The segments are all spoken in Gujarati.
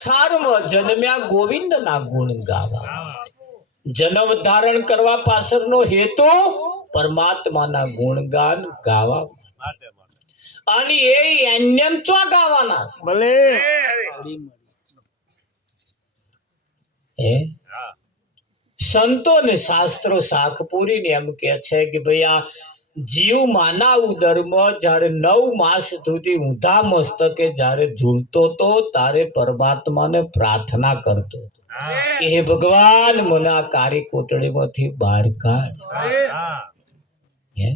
સંસારમાં જન્મ્યા ગોવિંદના ગુણ ગાવા. જન્મ ધારણ કરવા પાછળનો હેતુ પરમાત્માના ગુણગાન ગાવા. અને એ એન્યમ ચો ગાવાના ભલે હે સંતો ને શાસ્ત્રો શાખ પૂરીને એમ કે છે કે ભાઈ આ જીવ માના ઉદરમાં જ્યારે 9 માસ સુધી ઊંધા મસ્તકે જ્યારે ઝૂલતો તો તારે પરમાત્માને પ્રાર્થના કરતો હતો કે હે ભગવાન મને આ કાળી કોટડીમાંથી બહાર કાઢ. હે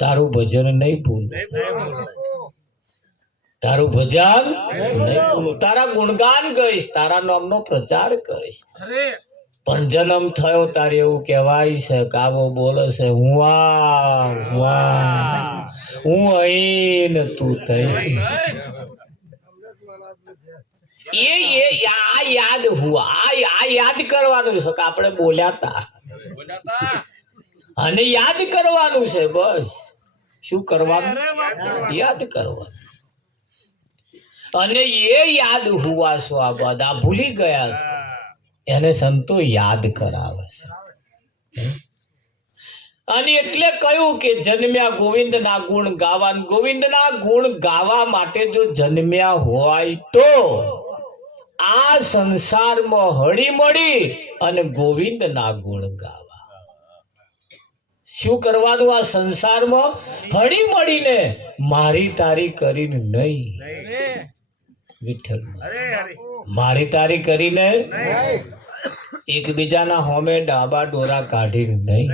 તારું ભજન નહીં ભૂલું, તારું ભજન નહીં ભૂલું, તારા ગુણગાન ગઈશ, તારા નામનો પ્રચાર કરીશ. પણ જન્મ થયો તારે એવું કહેવાય છે કાવો બોલે છે હું અહીં ને તું તઈ. આ યાદ હુઆ આ યાદ કરવાનું છે કે આપણે બોલ્યા તા અને યાદ કરવાનું છે. બસ શું કરવાનું? યાદ કરવાનું. અને એ યાદ હુઆ છો આ બધા ભૂલી ગયા છે એને સંતો યાદ કરાવે છે. અને એટલે કહ્યું કે જન્મ્યા ગોવિંદના ગુણ ગાવા. ગોવિંદના ગુણ ગાવા માટે જો જન્મ્યા હોય તો આ સંસારમાં હળી મળી અને ગોવિંદના ગુણ ગાવા. શું કરવાનું? આ સંસારમાં હળી મળીને મારી તારી કરીને નહીં, વિઠ્ઠલ મારી તારી કરીને એકબીજાના હોમે ડાબા ડોરા કાઢીને નહીં.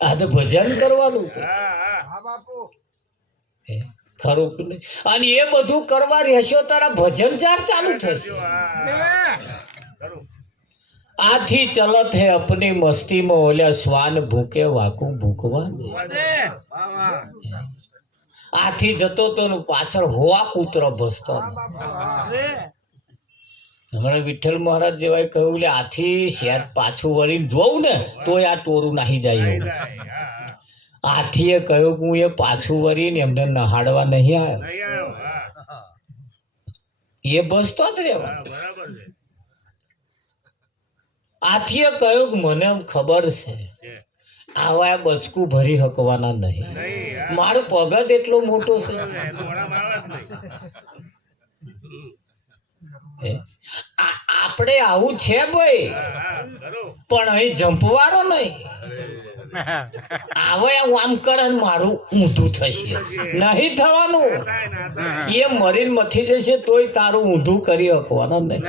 આ તો ભજન કરવાનું ખરું કે નહીં? અને એ બધું કરવા રહેશો તારા ભજન ચાર ચાલુ થશે. આથી ચલત હે અપની મસ્તીમાં ઓલ્યા શ્વાન ભૂકે વાકું ભૂકવા. આથી જતો તો પાછળ હોવા કૂતરો ભસતો. હમણાં વિઠ્ઠલ મહારાજ જેવાય કહ્યું લે આથી શેર પાછું વળીને જોઉં ને તોય આ ટોરું નાહી જાય એવું. આથીએ કહ્યું હું એ પાછું વળીને એમને નહાડવા નહીં આવ્યો, એ બસતો જ રહેવા. આથીએ કહ્યું કે મને ખબર છે આવા બચકું ભરી હકવાના નહીં, મારો પગત એટલો મોટો છે. આપણે આવું છે ભાઈ, પણ અહીં જંપવાનો નહીં. આવે આમ કરે મારું ઊંધું થશે, નહીં થવાનું. એ મરીને મથી જશે તોય તારું ઊંધું કરી શકવાનો નહીં.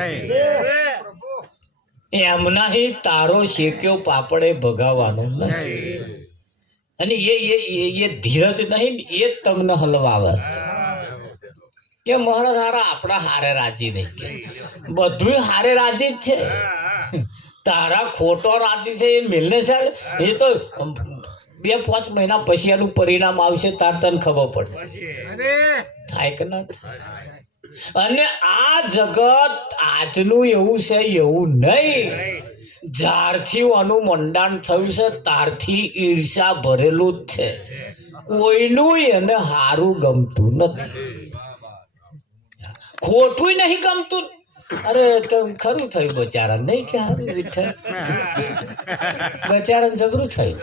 એમના હી તારો શેક્યો પાપડે ભગાવાનો નહીં. અને એ ધીરજ નહીં, એ જ તમને હલવાવે છે કે મહારાજ હારા આપણા હારે રાજી નહીં. કે બધું હારે રાજી જ છે, તારા ખોટો રાજી છે એ મિલને છે. એ તો 2-5 મહિના પછી એનું પરિણામ આવશે તાર તને ખબર પડશે થાય કે ના થાય. અને આ જગત આજનું એવું છે એવું નહીં. જ્યારથી આનું મંડાણ થયું છે તારથી ઈર્ષા ભરેલું જ છે. કોઈનું એને હારું ગમતું નથી, ખોટું નહીં ગમતું. અરે તો ખરું થયું બચારા નહીં કે હારું વિઠ્ઠલ બચારા જબરું થયું.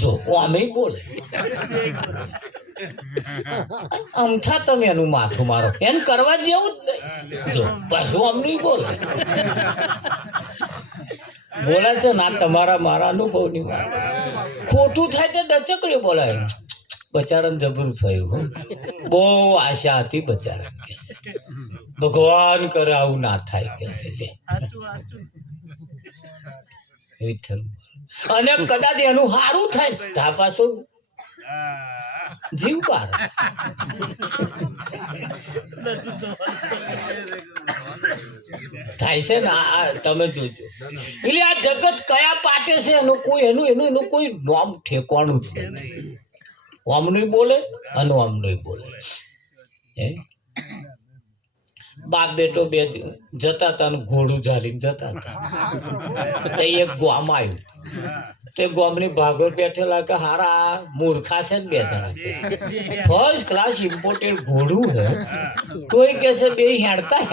જો અમે બોલે અમથા તમે એનું માથું મારો એમ કરવા જેવું જ નહીં. જો પાછું આમ નહીં બોલે બોલે છે ના તમારા મારા અનુભવની વાત. ખોટું થાય તો દચકડ્યું બોલાય. બચારાને જબરું થયું, બહુ આશા હતી બચારા. ભગવાન કરે આવું ના થાય કે વિઠ્ઠલ. અને કદાચ એનું સારું થાય તા પાછું જીવ પાર થાય છે ને. તમે જોજો એટલે આ જગત કયા પાટે છે એનું કોઈ એનું કોઈ નામ ઠેકવાનું જ નથી. આમ નહીં બોલે અને આમ નહીં બોલે. બાપ બેટો બે જતા હતા ને ઘોડું ઝાલીને જતા હતા. તો એક ગામ આવ્યું, તે ગામની ભાગોળ બેઠેલા કે હારા મૂર્ખા છે ને બે જણા, ફર્સ્ટ ક્લાસ ઇમ્પોર્ટેડ ઘોડું હે તોય કે છે બે હેડતા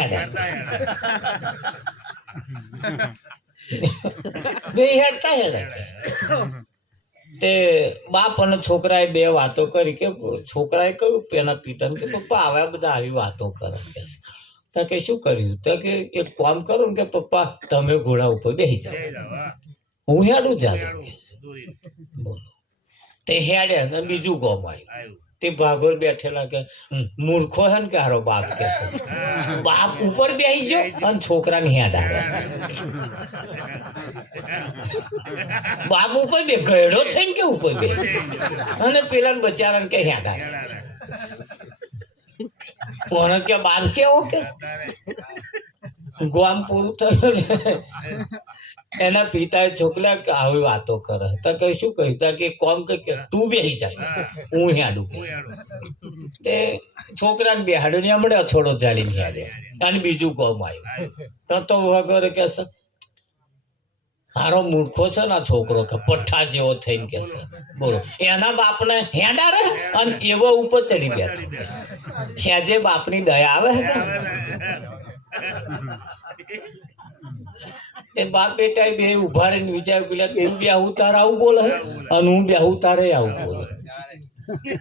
બે હેડતા તે બાપ અને છોકરાએ બે વાતો કરી કે છોકરાએ કહ્યું એના પિતાને કે પપ્પા આવા બધા આવી વાતો કરે તો કે શું કર્યું તો કે એક કામ કરો ને કે પપ્પા તમે ઘોડા ઉપર બેસી જાઓ, હું હેડું જાગે. બોલો તે હેડ્યા ને બીજું ગામ આવ્યું, તે ભાગોળ બેઠેલા કે મૂર્ખો હે ને કે હારો બાપ કે બાપ ઉપર બેસી ગયો અને છોકરાને હેડ આવે. બાપ ઉપર બે ગયડો થઈને કે ઉપર બે અને પેલા બચારાને કે હેડ આવે. કોને કે બાપ કેવો કે ગામ પૂરું થયું એના પિતાએ છોકરા કે આવી વાતો કરે તો કઈ શું કહ્યું તા કે કોમ કે તું બેસી જાય હું હેડું કે તે છોકરાને બેહાડ્યો ને હમણાં થોડો ચાલીને હેડ્યો અને બીજું કોમ આવ્યું તો વગર કે હારો મૂર્ખો છે ને છોકરો કે પઠ્ઠા જેવો થઈને કે બોલો એના બાપને હેડા રે અને એવો ઉપર ચડી બેઠો સેજે બાપની દયા આવે એ બાપ બેટા બે ઉભા રહીને વિચાર કર્યા કે હું બેહું તારે આવું બોલે અને હું બેહું તારે આવું બોલે.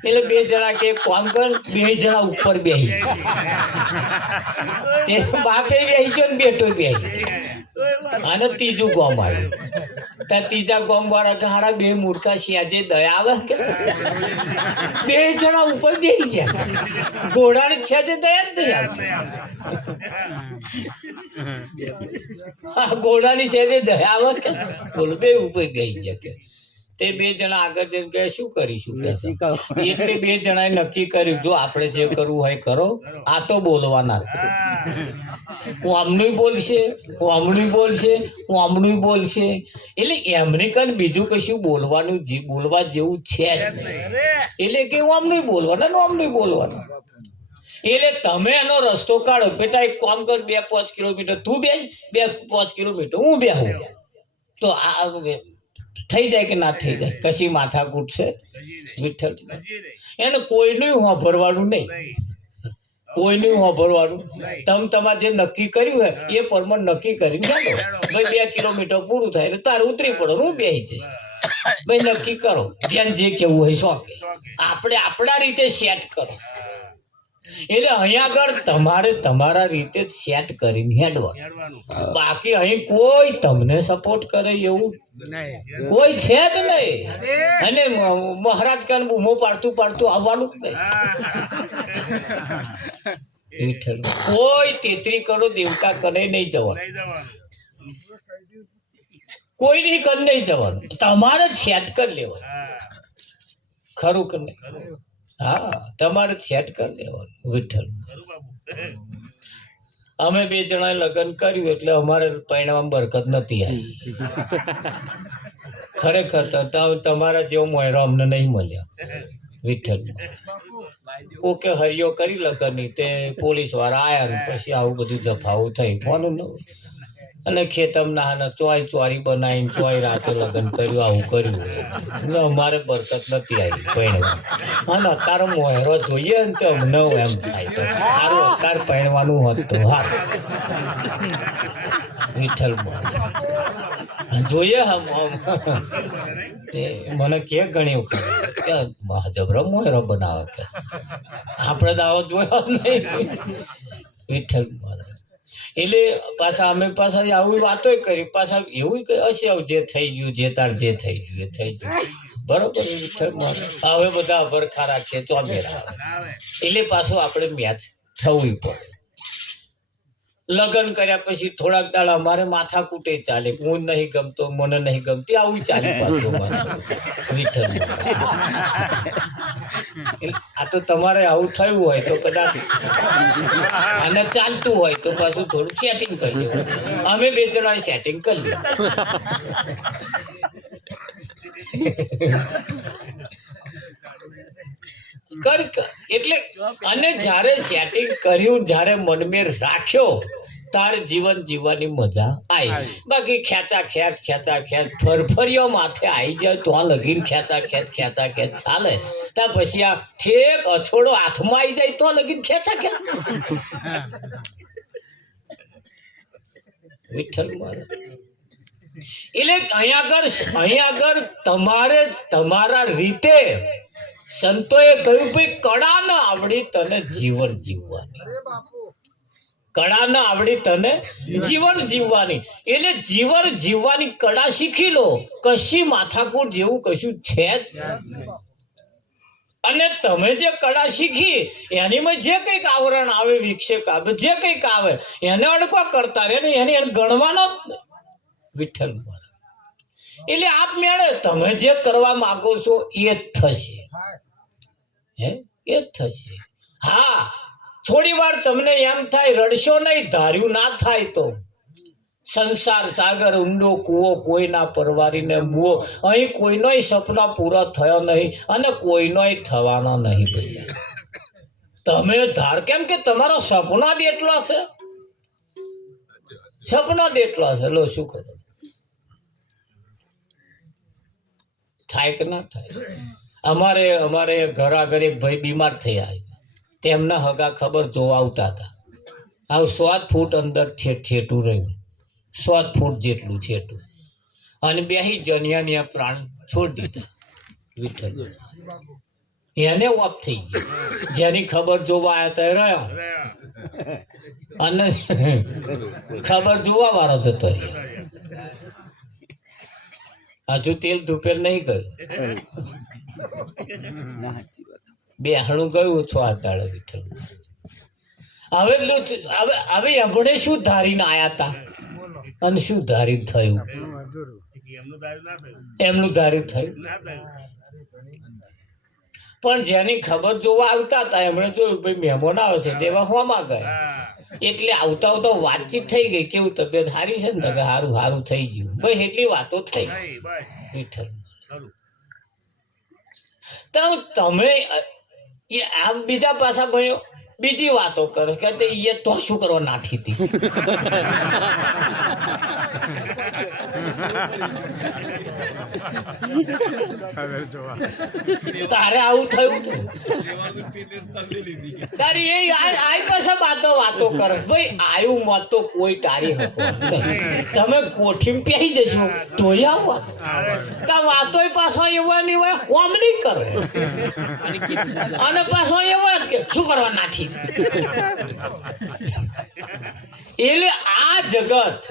એટલે બે જણા કે કામ કર બે જણા ઉપર બેસી બાપે બેસી ગયો ને બેટો બેસી અને ત્રીજું ગામ આવ્યું ત્યાં ત્રીજા ગામ વાળા કે હારા બે મૂર્ખા સિયાજે દયા આવે કે બે જણા ઉપર બેસી જાય ઘોડાને સિયાજે દયા જ નહીં આવતી. હા ઘોડાની સિયાજે દયા આવે કે બોલો બે ઉપર બેસી જાય કે તે બે જણા આગળ જઈને કે શું કરીશું કે એટલે બે જણાએ નક્કી કર્યું જો આપણે જે કરવું હોય કરો આ તો બોલવાના હું આમનું બોલશે હું આમનું બોલશે હું આમનું બોલશે એટલે એમને કઈ બીજું કશું બોલવાનું બોલવા જેવું છે જ નહીં. એટલે કે હું આમનું બોલવાના ને આમનું બોલવાના. એટલે તમે એનો રસ્તો કાઢો બેટા એક કામ કર 2-5 કિલોમીટર તું બેસ 2-5 કિલોમીટર હું બેહું તો આ થઈ જાય કે ના થઈ જાય કશી માથાકૂટ છે વિઠ્ઠલ એને કોઈનું વાપરવાનું નહીં કોઈનું વાપરવાનું તમારે જે નક્કી કર્યું હોય એ પ્રમાણે નક્કી કરીને ચાલો ભાઈ 2 કિલોમીટર પૂરું થાય એટલે તારે ઉતરી પડો હું બેસી જઈશ ભાઈ નક્કી કરો જેમ જે કેવું હોય શોખે આપણે આપણા રીતે સેટ કરો. એટલે અહીંયા આગળ તમારે તમારા રીતે જ સેટ કરીને હેડવાનું. બાકી અહીં કોઈ તમને સપોર્ટ કરે એવું કોઈ છે જ નહીં. અને મહારાજ કાન બૂમો પાડતું પાડતું આવવાનું જ નહીં. કોઈ 33 કરોડ દેવતા કરે નહીં જવાનું, કોઈ ની કર નહીં જવાનું, તમારે જ સેટ કરી લેવાનું. ખરું કે નહીં? હા તમારે સેટ કરી દેવાનું. વિઠ્ઠલ અમે બે જણાએ લગ્ન કર્યું એટલે અમારે પરિણામ બરકત નથી આવી. ખરેખર તમારા જેવો મોયરો અમને નહીં મળ્યો. વિઠ્ઠલ કોકે હરિયો કરી લગ્નની તે પોલીસ વાળા આવ્યા ને પછી આવું બધું જફાવું થઈ કોનું અને ખેતમ ના ચોરી બનાવીને ચોય રાતે લગ્ન કર્યું આવું કર્યું એટલે અમારે બરકત નથી આવી પહેણવા. અને અત્યારે મોહેરો જોઈએ ને તો અમને એમ થાય છે સારું અત્યારે પહેણવાનું હોત તો હાર વિઠ્ઠલ જોઈએ મને કે ઘણી વખત કે જબરો મોહેરો બનાવે કે આપણે દાવો જોયો નહીં. વિઠ્ઠલ એટલે પાછા અમે પાછા આવી વાતો કરી પાછા એવું હશે જે થઈ ગયું જે તાર જે થઈ ગયું એ થઈ ગયું બરોબર. હવે બધા ભરખા રાખીએ ચોમેરા એટલે પાછું આપણે મેચ થવું પડે. લગ્ન કર્યા પછી થોડાક દાડા અમારે માથા કૂટે ચાલે હું નહીં ગમતો મને નહીં ગમતી આવું ચાલે પાછું. વિઠ્ઠલ આ તો તમારે આવું થયું હોય તો કદાચ અને ચાલતું હોય તો પાછું થોડું સેટિંગ કરી લેવું. અમે બે જણાએ સેટિંગ કરી લીધું. કર એટલે અને જ્યારે સેટિંગ કર્યું, જ્યારે મનમેર રાખ્યો, તારે જીવન જીવવાની મજા આવી. બાકી ખેંચા ખેંચ ફરફરિયો માથે આવી જાય તો લગીન ખેંચા ખેંચ ચાલે. ત્યાર પછી આ ઠેક અથોડો હાથમાં આવી જાય તો લગીન ખેંચા ખેંચ. વિઠ્ઠલ મારે એટલે અહીંયા આગળ તમારે તમારા રીતે સંતોએ કહ્યું ભાઈ કળા ન આવડી તને જીવન જીવવાની, કળા ન આવડી તને જીવન જીવવાની. એટલે જીવન જીવવાની કળા શીખી લો. કશી માથાકૂટ જેવું કશું છે જ. અને તમે જે કળા શીખી એનીમાં જે કંઈક આવરણ આવે, વિક્ષેપ આવે, જે કંઈક આવે એને અડકો કરતા રહે ને એને ગણવાનો જ નહીં. વિઠ્ઠલ એટલે આપ મેળે તમે જે કરવા માંગો છો એ જ થશે, એ જ થશે. હા, થોડી વાર તમને એમ થાય રડશો નહીં, ધાર્યું ના થાય તો સંસાર સાગર ઊંડો કૂવો કોઈના પરવારીને બુઓ. અહીં કોઈનોય સપના પૂરા થયો નહીં અને કોઈનોય થવાના નહીં. પછી તમે ધાર કેમ કે તમારો સપના જ એટલા છે, સપના જ એટલા છે. લો શું કરો, થાય કે ના થાય? અમારે ઘર આગળ એક ભાઈ બીમાર થયા, તેમના હગા ખબર જોવા આવતા હતા. આવું 7 ફૂટ અંદર ઠેઠું રહ્યું, 7 ફૂટ જેટલું છેટું, અને બેહી જનિયાની પ્રાણ છોડી દીધા. વિઠ્ઠલ એને ઓફ થઈ ગઈ. જેની ખબર જોવા આવ્યા હતા રહ્યો અને ખબર જોવા વાળો જતો રહ્યો. હજુ તેલ ધૂપેલ નહીં ગયું, બેહણું ગયું છો આ દાડે. વિઠ્ઠલ હવે આપણે શું ધારીને આયા હતા અને શું ધારી થયું? એમનું ધાર્યું થયું. પણ જેની ખબર જોવા આવતા હતા એમણે જોયું ભાઈ મહેમાન આવે છે તેવા હોમાં ગયા. એટલે આવતા આવતા વાતચીત થઈ ગઈ, કેવું તબિયત સારી છે ને? સારું સારું થઈ ગયું. બસ એટલી વાતો થઈ. વિઠ્ઠલ તમે આમ બીજા પાછા ભાઈઓ બીજી વાતો કરે કે એ તો શું કરવા નાઠી હતી. તારે આવું થયું તારી એ આઈ પાસે વાતો કરે. ભાઈ આયું મત તો કોઈ તારી હતો. તમે કોઠીમાં પહેરી જશો તોય આવું વાતો પાછો એવો નહીં હોય, ઓમ નહીં કરે. અને પાછો એવો જ કે શું કરવા નાઠી. એટલે આ જગત,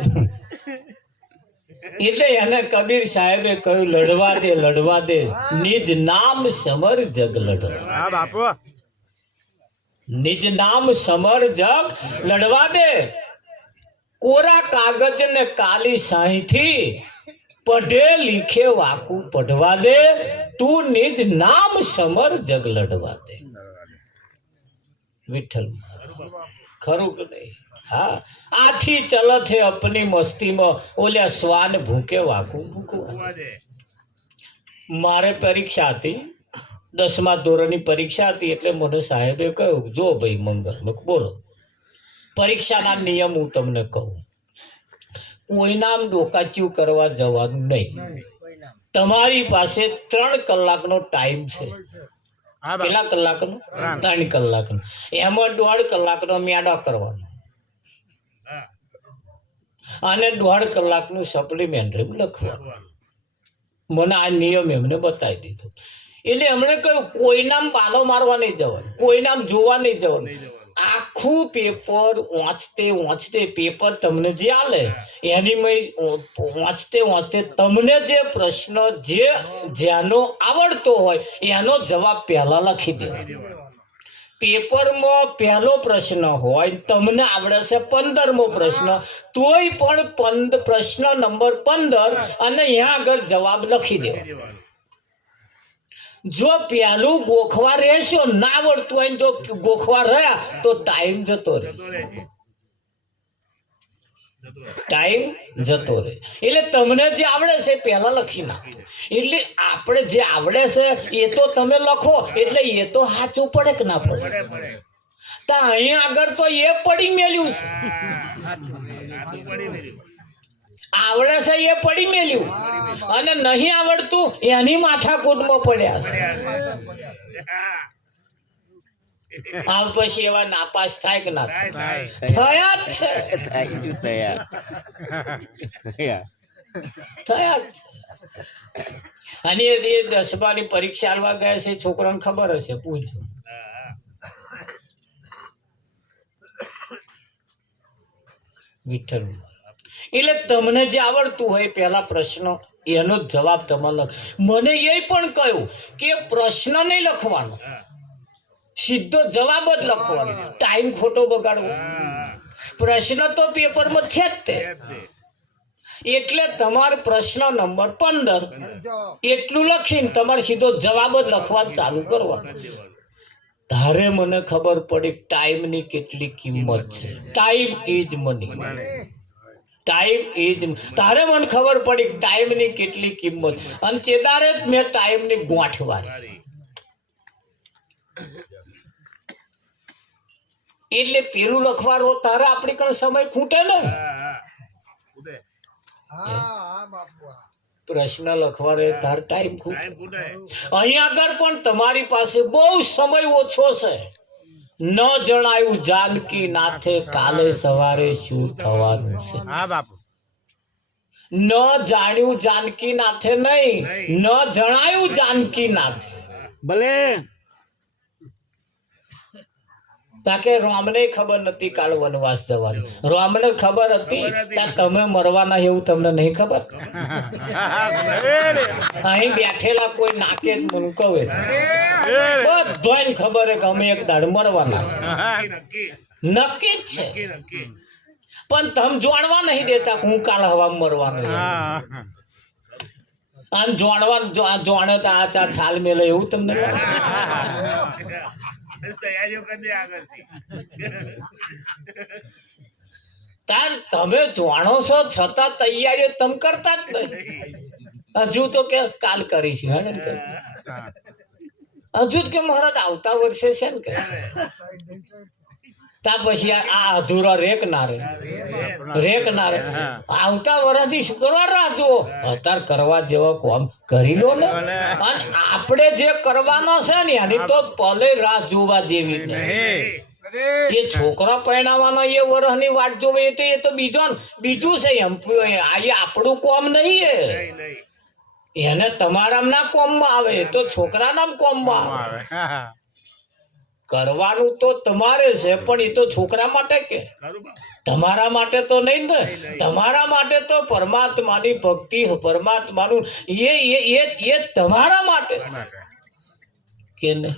એટલે એને કબીર સાહેબે કહ્યું લડવા દે નિજ નામ સમર જગ લડવા. નિજ નામ સમર જગ લડવા દે, કોરા કાગજ ને કાલી શાહી થી પઢે લીખે વાકું પઢવા દે. તું નિજ નામ સમર જગ લડવા દે. વિઠ્ઠલ ખરું કે નહીં? હા, આથી ચલત હે અપની મસ્તીમાં ઓલ્યા શ્વાન ભૂકે વાકું ભૂકવા. મારે પરીક્ષા હતી, 10મા ધોરણની પરીક્ષા હતી. એટલે મને સાહેબે કહ્યું જો ભાઈ મંગળ બોલો, પરીક્ષાના નિયમ હું તમને કહું. કોઈનામ ડોકાચ્યું કરવા જવાનું નહીં. તમારી પાસે 3 કલાકનો ટાઈમ છે. કેટલા કલાકનો? 3 કલાકનો. એમાં 1.5 કલાકનો મેડો કરવાનો અને 1.5 કલાકનું સપ્લિમેન્ટરી લખવાનું. મને આ નિયમ એમને બતાવી દીધો. એટલે એમણે કહ્યું કોઈનામ પાલો મારવા નહીં જવાનું, કોઈનામ જોવા નહીં જવાનું. આખું પેપર વાંચતે પેપર તમને જે આલે એની વાંચતે તમને જે પ્રશ્ન જેનો આવડતો હોય એનો જવાબ પહેલા લખી દેવાનો. પેપરમાં પહેલો પ્રશ્ન હોય, તમને આવડે છે 15મો પ્રશ્ન, તોય પણ પ્રશ્ન નંબર 15 અને અહીંયા આગળ જવાબ લખી દેવાનો. જો પહેલું ગોખવા રહેશો, ના આવડતું હોય જો ગોખવા રહ્યા તો ટાઈમ જતો રહે. ટાઈમ જતો રહે. એટલે તમને જે આવડે છે પહેલા લખી નાખો. એટલે આપણે જે આવડે છે એ તો તમે લખો એટલે એ તો સાચું પડે કે ના પડે? તો અહીં આગળ તો એ પડી મેલ્યું છે. આવડે છે એ પડી મેલ્યું અને નહીં આવડતું એની માથાકૂટમાં પડ્યા છે. આમ પછી એવા નાપાસ થાય કે ના થાય? થયા જ છે. થયા જ છે. અને એ 10માની પરીક્ષા આલવા ગયા છે, છોકરાને ખબર હશે, પૂછજો. વિઠ્ઠલ એટલે તમને જે આવડતું હોય પહેલા પ્રશ્ન એનો જ જવાબ તમે લખ. મને એ પણ કહ્યું કે પ્રશ્ન નહીં લખવાનો, સીધો જવાબ જ લખવાનો. ટાઈમ ખોટો બગાડવો. પ્રશ્ન તો પેપરમાં છે જ તે. એટલે તમારે પ્રશ્ન નંબર 15 એટલું લખીને તમારે સીધો જવાબ જ લખવાનું ચાલુ કરવાનું. તારે મને ખબર પડી ટાઈમની કેટલી કિંમત છે. Time is money. Time is. તારે મને ખબર પડી ટાઈમની કેટલી કિંમત. અને ચેદારે જ મેં ટાઈમની ગોઠ વાળી. એટલે પેલું લખવાનો તારે આપણી કણ સમય ખૂટે ને. પ્રશ્ન લખવાનો તાર ટાઈમ ખૂટે. અહીં આગળ પણ તમારી પાસે બહુ સમય ઓછો છે. ન જણાયું જાનકી નાથે કાલે સવારે શું થવાનું છે. ન જાણ્યું જાનકી નાથે નહીં, ન જણાયું જાનકી નાથે. ભલે તાકે રામને ખબર નથી કાલ વનવાસ જવાની. રામને ખબર હતી ત્યાં તમે મરવાના એવું તમને નહીં ખબર? અહીં બેઠેલા કોઈ નાકે જ મને કહે બધાને ખબર કે અમે એક દાડ મરવાના. નક્કી જ છે. પણ તમે જાણવા નહીં દેતા હું કાલ હવા મરવાનું. આમ જાણવા જાણે તો આ છાલ મેલે એવું તમને તાર તમે જાણો છો છતાં તૈયારીઓ તમે કરતા જ નહીં. હજુ તો કે કાલ કરીશું. હજુ કે મહારાજ આવતા વર્ષે છે ને કે તા પછી આ અધૂરા રેક ના રે આવતા વર્ષથી શુક્રવાર રાખજો. અત્યારે કરવા જેવા કામ કરી લો ને. અને આપણે જે કરવાના છે ને એની તો ભલે રાહ જોવા જેવી નહીં. એ છોકરા પરણાવવાના એ વર્ષની વાટ જોવે એ તો બીજું છે. એમ આ આપણું કોમ નહીં. એને તમારા ના કોમમાં આવે તો છોકરાના કોમમાં આવે. કરવાનું તો તમારે છે પણ એ તો છોકરા માટે કે તમારા માટે તો નહીં ને. તમારા માટે તો પરમાત્માની ભક્તિ, પરમાત્માનું એ તમારા માટે કે નહીં.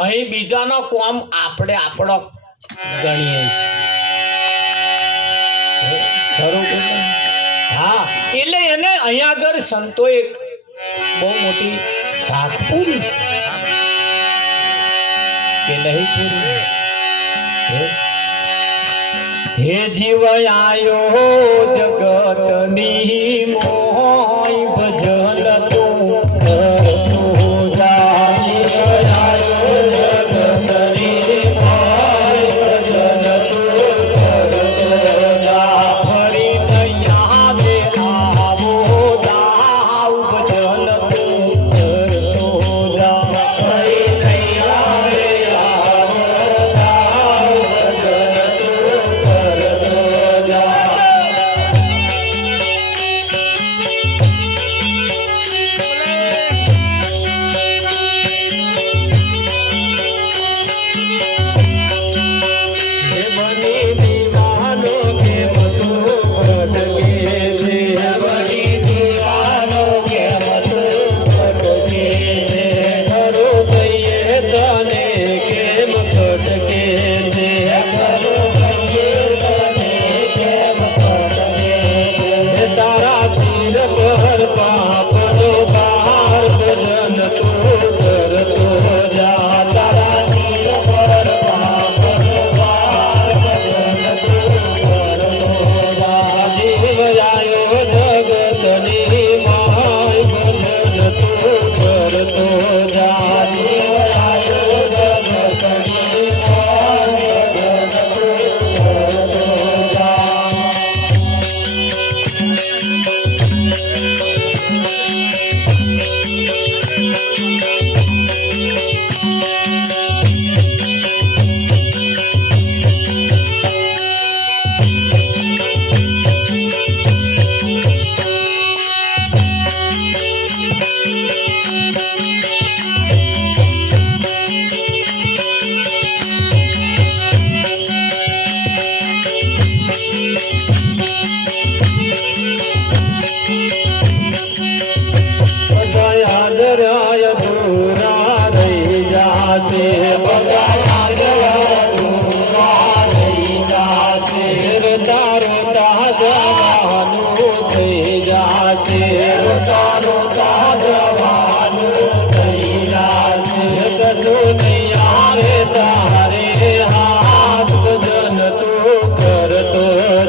અહીં બીજાનો કોમ આપણે આપણો ગણીએ છીએ. હા એટલે એને અહીંયા આગળ સંતો એક બહુ મોટી સાખ પૂરી છે કે નહીં પૂરી. હે જીવ આયો જગતની મોય ભજન તું કરતો જા. જગતની મોય ભજન તું કરતો જા. ફરી દયા દે આવો જાવ ભજન તું કરતો જા. ફરી દયા દે આવો જાવ ભજન તું કરતો જા.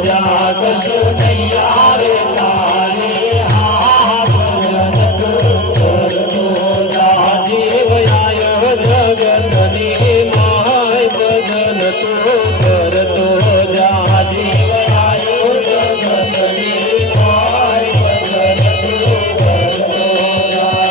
જા કશું નૈયા રે તારે હા ભજન તું કરતો જા જીવ આયો જગતની માય ભજન તું કરતો જા જીવ આયો જગતની માય ભજન તું કરતો જા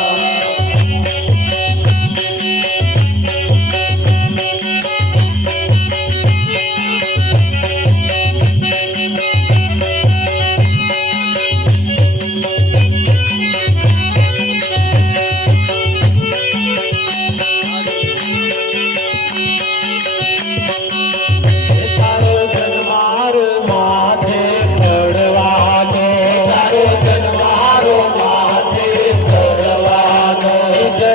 તારો જન્મારો માથે પડવાનો તારો જન્મારો માથે પડવાનો જય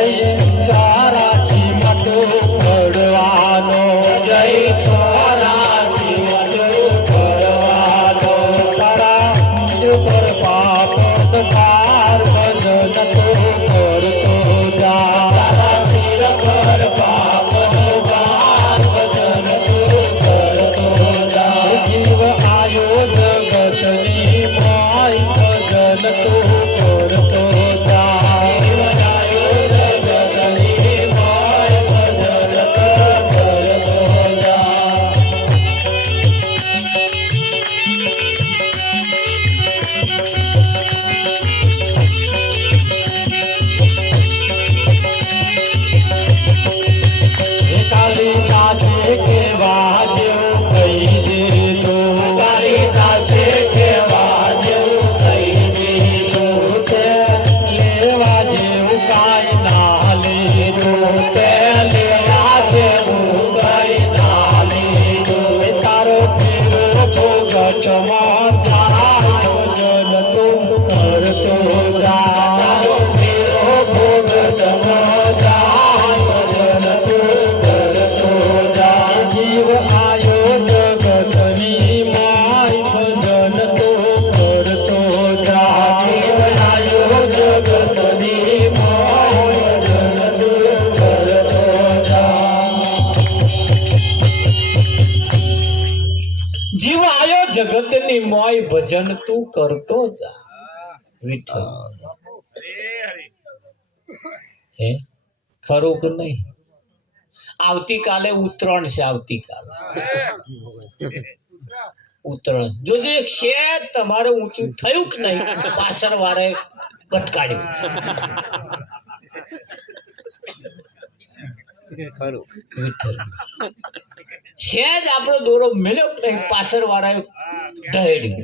તારા શિવતો પડવાનો જય તારા શિવતો પડવાનો તારા ઉપર પાપ પાર ભજન તો કરતો જા તારા શિર પર પાપ પાર ભજન તો કરતો જા જીવ આયો જગતની માય ભજન તો કરતો જા જીવ આયો જગતની માય ભજન તો કરતો જા કાલી પાસે કેવા જેવું કહી દીધો કાલી પાસે કેવા જેવું કહી દીધો તે લેવા જેવું કાંઈ ના લીધું તે લેવા જેવું કાંઈ ના લીધું તારો ફેરો ભોગટમાં તારા ભજન તું કરતો જા તારો ફેરો ભોગટમાં તારા ભજન તું કરતો જા જીવ આયો જગતની માય ભજન તો કરતો જા જીવ આયો જગતની માય ભજન તો કરતો જા જીવ આયો જગતની મોય ભજન તું કરતો જા વિઠ્ઠલ હે ખરું કે નહીં આવતીકાલે ઉત્તરાયણ છે આવતીકાલે ઉત્તરાયણ જોજો એક શેર તમારે ઊંચું થયું કે નહીં પાછળ વારે ભટકાડ્યું વિઠ્ઠલ શેજ આપણો દોરો મેલ્યો કે નહીં પાછળ વાળા ઢહેડ્યું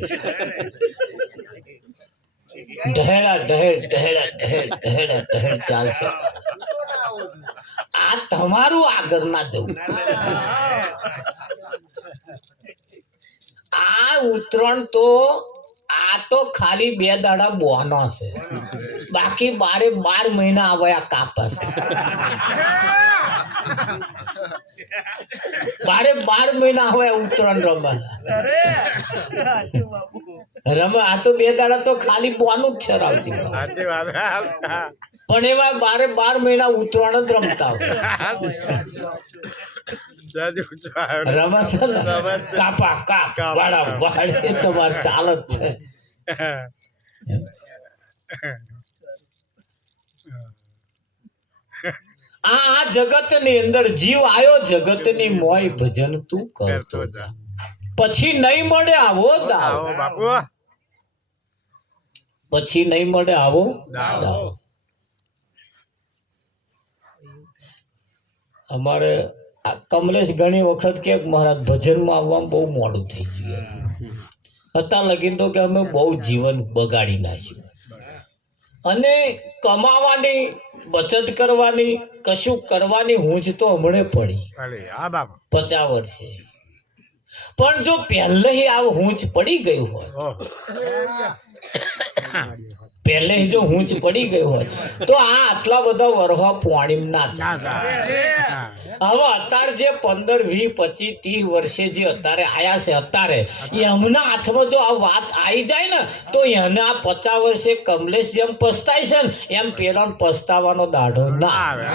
ઢહેડા ઢહેડ ઢહેડા ઢહેડ ઢહેડા ઢહેડ ચાલશે આ તમારું આગળ ના જવું આ ઉત્તરાયણ તો આ તો ખાલી 2 દાડા બોનો છે બાકી 12 મહિના આવે આ કાપા છે 12 મહિના આવે ઉત્તરાયણ રમે આ તો 2 દાડા તો ખાલી બોનું જ છે રાવજી પણ એવા 12 મહિના ઉત્તરાયણ જ રમતા રમે છે ને કાપા કાપ વાડા વાડે તમારે ચાલ જ છે આ જગત ની અંદર જીવ આયો જગત ની મોય ભજન તું કરતો જા પછી નહીં મળે આવો દાવ પછી નહીં મળે આવો દાવ અમારે કમલેશ ઘણી વખત કે મહારાજ ભજનમાં આવવામાં બહુ મોડું થઈ ગયું અત્યાર લગીન તો કે અમે બહુ જીવન બગાડી નાખ્યું અને કમાવાની બચત કરવાની કશું કરવાની હુંજ તો હમણે પડી 50 વર્ષે પણ જો પહેલે આ હુંચ પડી ગયું હોય પહેલે જો હુંચ પડી ગયું હોય તો આ આટલા બધા વરહો પાણી ના હવે અત્યારે જે 15, 20, 25, 30 વર્ષે જે અત્યારે આયા છે અત્યારે એમના હાથમાં જો આ વાત આવી જાય ને તો એને આ 50 વર્ષે કમલેશ જેમ પસ્તાય છે ને એમ પેલા પસ્તાવાનો દાઢો ના આવે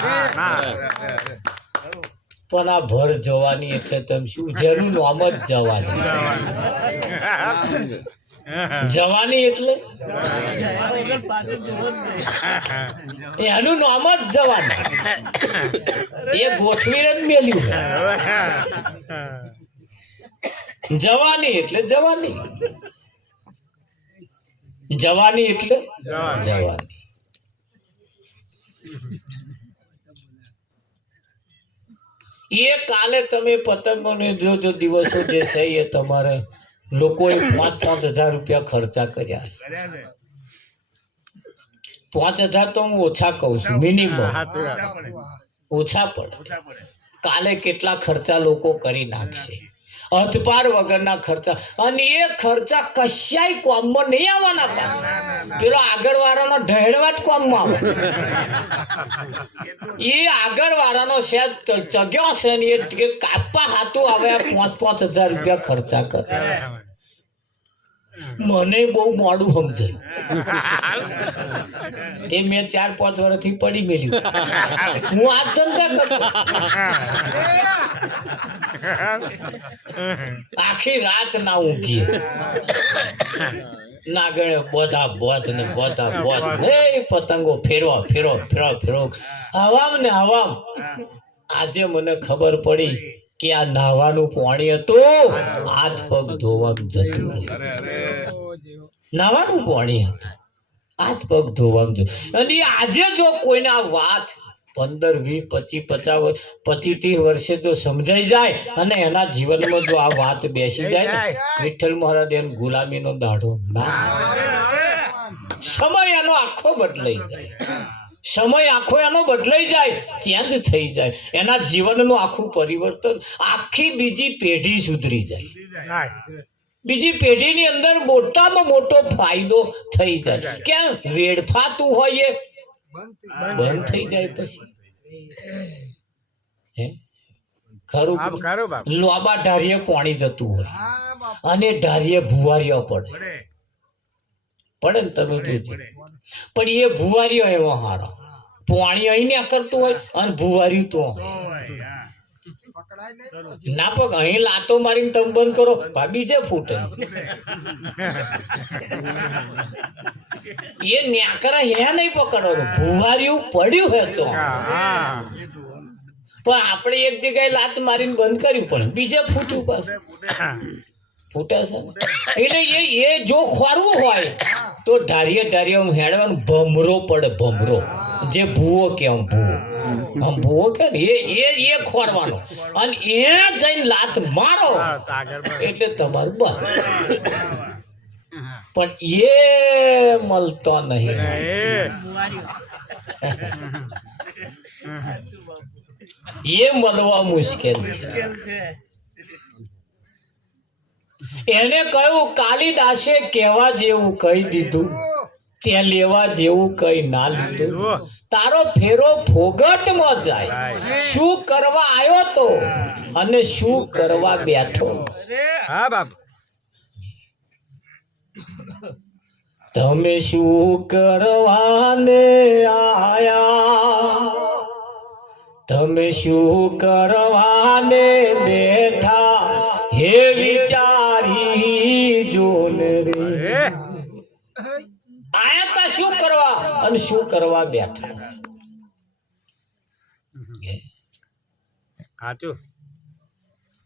પણ આ ભર જવાની એટલે તમે શું જેનું નામ જ જવાની જવાની એટલે એનું નામ જ જવાની. એ ગોઠવીને જ મેલ્યું. જવાની એટલે જવાની. જવાની એટલે જવાની. એ કાલે તમે પતંગોને જો દિવસો જે છે એ તમારે લોકોએ 5,000 રૂપિયા ખર્ચા કર્યા છે. 5,000 તો હું ઓછા કહું છું, મિનિમમ ઓછા પડે. કાલે કેટલા ખર્ચા લોકો કરી નાખશે, અધપાર વગરના ખર્ચા. અને એ ખર્ચા કશાય કોમમાં નહીં આવવાના. પાછા પેલો આગળ વાળાનો ઢહેડવા જ કોમમાં આવે. એ આગળ વાળાનો સેજ ચગ્યો છે ને એ કાપવા હાથું આવે 5,000 રૂપિયા ખર્ચા કરે. મને બહુ મોડું સમજાયું. તે મેં 4-5 વર્ષથી પડી મેલ્યું. હું આ ધંધા કરતો, આખી રાત ના ઊંઘી. ના ગણે બધા બોધ ને બધા બોધ ને પતંગો ફેરવા ફેરો ફેરો ફેરો હવામ ને હવામ. આજે મને ખબર પડી કે આ નાવાનું પાણી હતું, હાથ પગ ધોવાનું જતું. નાવાનું પાણી હતું, હાથ પગ ધોવાનું જતું. અને આજે જો કોઈને આ વાત 15, 20, 25, 30 વર્ષે જો સમજાઈ જાય અને એના જીવનમાં જો આ વાત બેસી જાય ને, વિઠ્ઠલ મહારાજ એનો ગુલામીનો દાઢો ના. સમય એનો આખો બદલાઈ જાય. સમય આખો એનો બદલાઈ જાય, ચેન્જ થઈ જાય. એના જીવનનું આખું પરિવર્તન, આખી બીજી પેઢી સુધરી જાય. બીજી પેઢીની અંદર મોટામાં મોટો ફાયદો થઈ જાય. કેમ? વેડફાતું હોય એ બંધ થઈ જાય. પછી ખરું લોબા ઢારીએ પાણી જતું હોય અને ઢારીએ ભુવારીઓ પડે ને તમે જોજો. પણ એ ભુવારીઓ એવો હારો, પાણી અહીં ના કરતું હોય અને ભુવારી તો ના પગ અહીં લાતો મારીને તમે બંધ કરો, બીજે ફૂટે. એ ન્યાકરા હે નહીં પકડવાનું, ભુવારીયું પડ્યું હે તો. પણ આપણે એક જગ્યાએ લાત મારીને બંધ કર્યું પણ બીજે ફૂટ્યું પાછું. ફૂટે છે એટલે એ જો ખોરવું હોય તો ઢારીએ ઢારીએ હેડવાનું. ભમરો પડે, ભમરો જે ભૂવો કે આમ ભૂવો, આમ ભૂવો કે ને એ ખોરવાનો. અને એ જઈને લાત મારો એટલે તમારું બંધ. પણ એ મળતો નહીં. એ મળવા મુશ્કેલ છે. એને કહ્યું કાલિદાસે કહેવા જેવું કહી દીધું, તે લેવા જેવું કઈ ના લીધું. તારો ફેરો ફોગટમાં જાય. શું કરવા આવ્યો તો અને શું કરવા બેઠો. હા બાપ, તમે શું કરવાને આયા, તમે શું કરવાને બેઠા, હે વિચારી જોન રે. આયા તા શું કરવા અને શું કરવા બેઠા. સાચું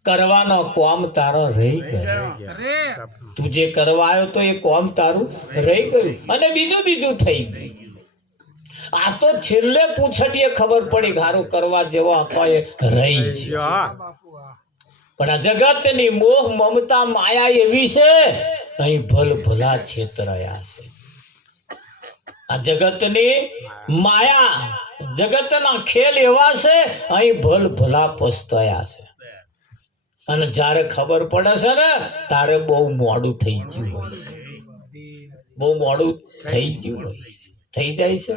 કરવાનો કોમ તારો રહી ગયો. તું જે કરવા આવ્યો તો એ કોમ તારું રહી ગયું અને બીજું થઈ ગયું. આ તો છેલ્લે પૂછડીએ ખબર પડી ગારું કરવા જેવો હતો એ રહી ગયો. પણ આ જગતની મોહ મમતા માયા એવી છે, અહીં ભલ ભલા છેતરાયા છે. આ જગતની માયા, જગતના ખેલ એવા છે, અહીં ભલ ભલા પસ્તાયા છે. અને જ્યારે ખબર પડે છે ને તારે બહુ મોડું થઈ ગયું હોય, બહુ મોડું થઈ ગયું હોય, થઈ જાય છે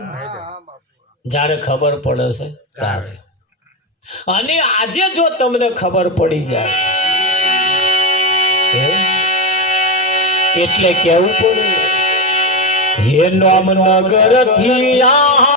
જ્યારે ખબર પડે છે તારે. અને આજે જો તમને ખબર પડી જાય એટલે કેવું પડે, હે નામ નગર થી